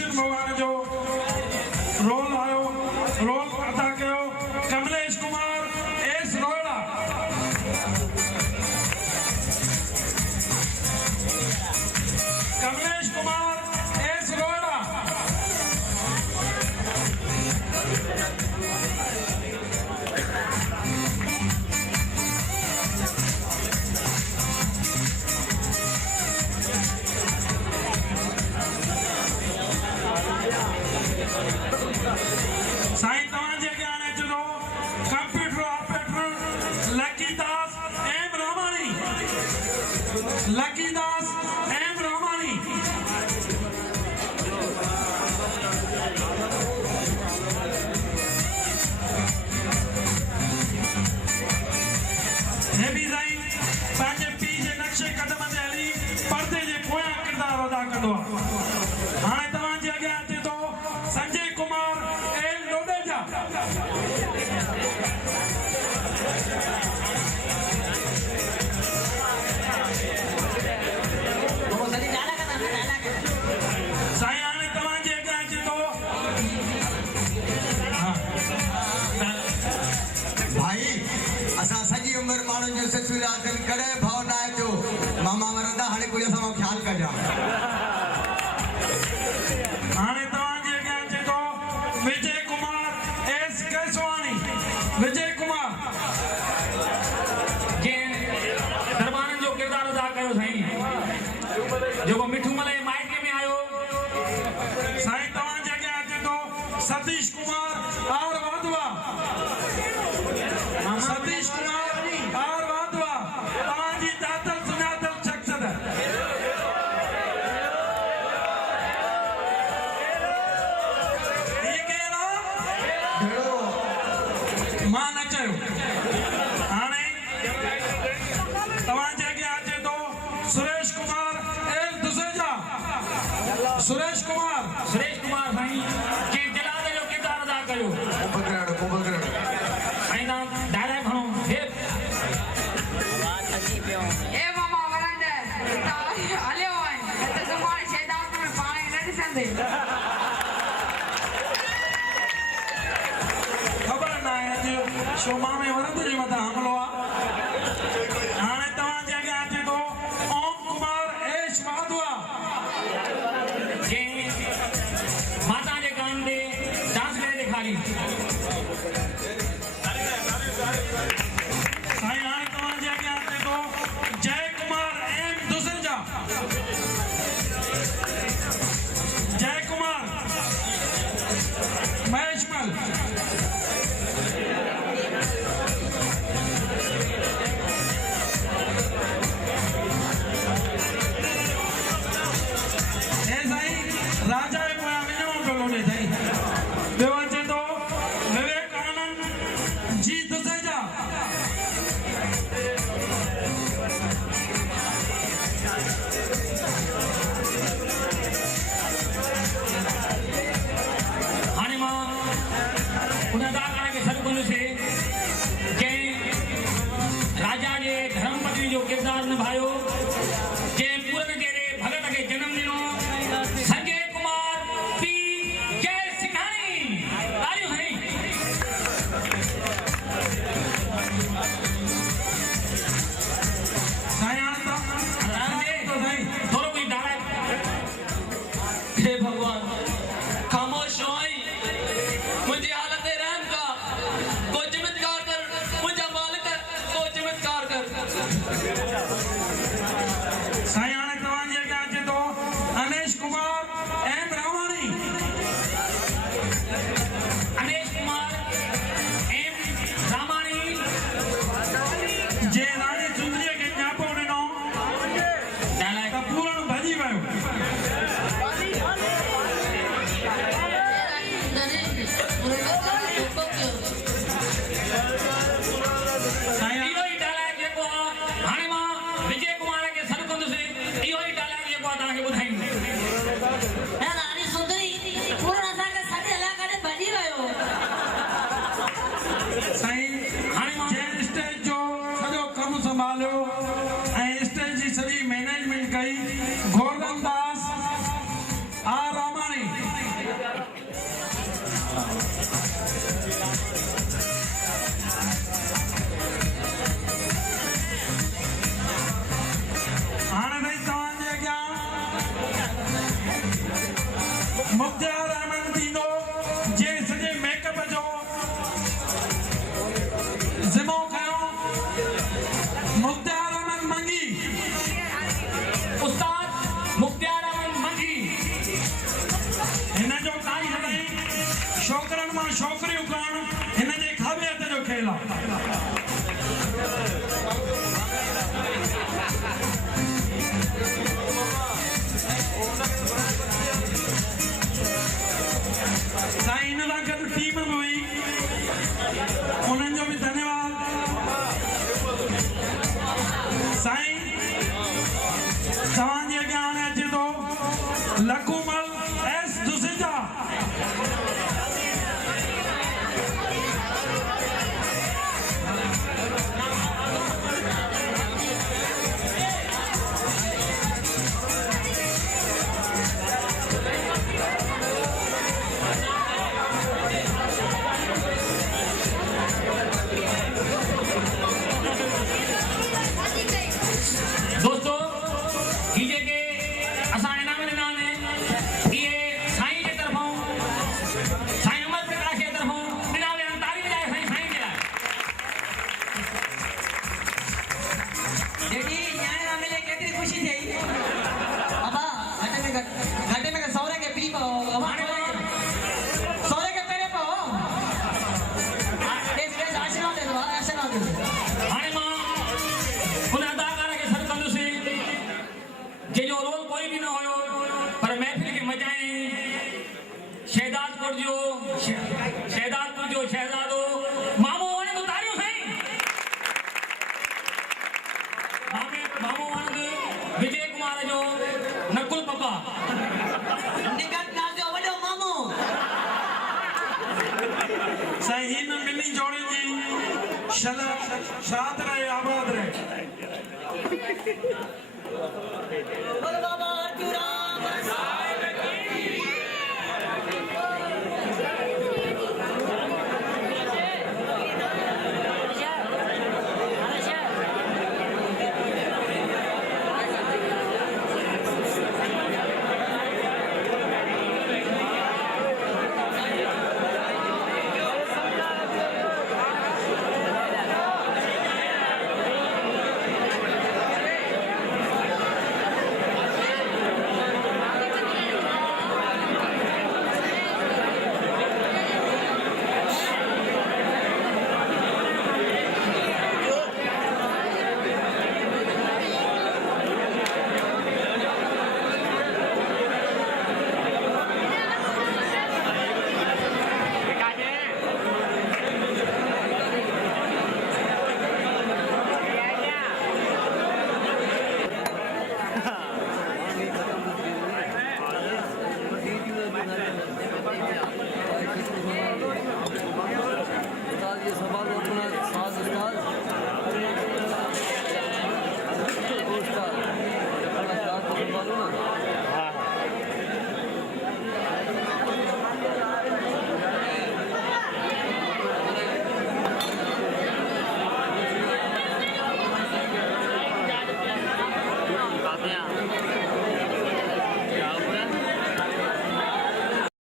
कृष्ण भगवान जो रोल आयो रोल अदा कयो कमलेश कुमार एस रोड़ा कमलेश कुमार एस रोड़ा साईं तव्हांजे अॻियां हाणे अचे थो कंप्यूटर ऑपरेटर लकी दास एम रामाणी लकी दास एम रामाणी हे बि साईं पंहिंजे पीउ जे नक्शे कदम ते हली पर्दे जे पोयां किरदारु अदा कंदो आहे हाणे तव्हांजे अॻियां अचे थो संजय कुमार एल लोडेजा साईं हाणे तव्हांजे अॻियां अचे थो भाई असां सॼी उमिरि माण्हुनि जो सिलसिलो हासिल करे भाउ न आहे थियो मामा मरंदा हाणे कोई असां ख़्यालु कजां हाणे तव्हांजे अॻियां अचे थो विजय कुमार एस केसवाणी विजय कुमार जंहिं दरबारनि जो किरदारु अदा कयो साईं जेको मिठू मले माइके में आयो साईं तव्हांजे अॻियां अचे थो सतीश कुमार आर वाधवा सतीश कुमार आर वाधवा तव्हांजी ॼातल सुञातल शख़्सियत ही केरु आहे मां न चयो हाणे तव्हांजे अॻियां अचे थो सुरेश कुमार एल दुसेजा सुरेश कुमार साईं जंहिं जलाद जो किरदारु अदा कयो साईं तव्हां डायलॉग खणो हे ए मामा वरंदे हलियो वञ त सुभाणे शहदाद में पाणी न ॾिसंदे खबर न आहे अॼु शोमा में वरंद जे मथां हमिलो आहे हाणे तव्हांजे अॻियां अचे थो ओम कुमार एश वाधवा जंहिं माता जे गान ते डांस करे ॾेखारी साईं हाणे तव्हांजे अॻियां अचे थो जय कुमार एम दुसेजा जय कुमार महेशमल हे साईं राजा जे पोयां वञणो पियो लोॾे साईं ॿियो अचे थो विवेक आनंद जी दुसेजा हाणे मां उन अदाकार खे सॾु कंदुसि जंहिं राजा जे धर्मपत्नी जो किरदारु निभायो जंहिं पूरन जहिड़े भगत खे जनम ॾिनो संजय कुमार पी जय सिंघाणी तारियूं साईं साईं हाणे साईं थोरो कोई डायलॉग हे भगवान खामोश हो आई मुझे हालत रहम का को चमत्कार कर मुझे मालिक को चमत्कार कर साईं हाणे तव्हांजे अॻियां अचे थो अनेश कुमार एम रामाणी अनेश कुमार एम रामाणी जे राणी सुंदरीअ खे न्यापो ॾिनो डायलॉग त पूरण भॼी वियो साईं इहो ई डायलॉग जेको आहे हाणे मां विजय कुमार खे सॾु कंदुसि इहो ई डायलॉग जेको आहे तव्हांखे ॿुधाईंदुसि रानी सुंदरी पूर्ण असांखे सॼे इलाइक़े में भॼी वियो साईं हाणे मां जंहिं स्टेज जो सॼो कमु संभालियो ऐं स्टेज जी सॼी मैनेजमेंट कई गोवर्धन दास आर रामाणी छोकिरियूं करणु हिन जे खाॿे हथ जो खेल आहे साईं हिन सां गॾु टीम बि हुई उन्हनि जो बि धन्यवाद साईं तव्हांजे अॻियां हाणे अचे थो लखूमल एस दुसेजा दोस्तों ये जेके असां इनाम ॾिना आहिनि इहे साईं जे तरफ़ां साईं अमर प्रकाश जे तरफ़ां ॾिना विया आहिनि तारीफ़ लाइ साईं जे लाइ जेकी न्याय ना मिले केतरी खुशी थई अबा घटे में सौरे के पी पाओ हाणे मां सौरे के पेरे पाओ देश आशीर्वाद दे दो आशीर्वाद दे दो हाणे मां उन अदाकार खे सॾु कंदुसि जंहिंजो रोल कोई बि न हुयो पर महफ़िल खे मचाई शहदादपुर जो शहज़ादो मामो वणंद तारियूं साईं मामो वणंद विजय कुमार जो नकुल पप्पा निकट ना जो वडो मामो साईं हिन ॿिन्ही जोड़ियुनि जी शाद रहे आबाद रहे बोल बाबा अर्जुराम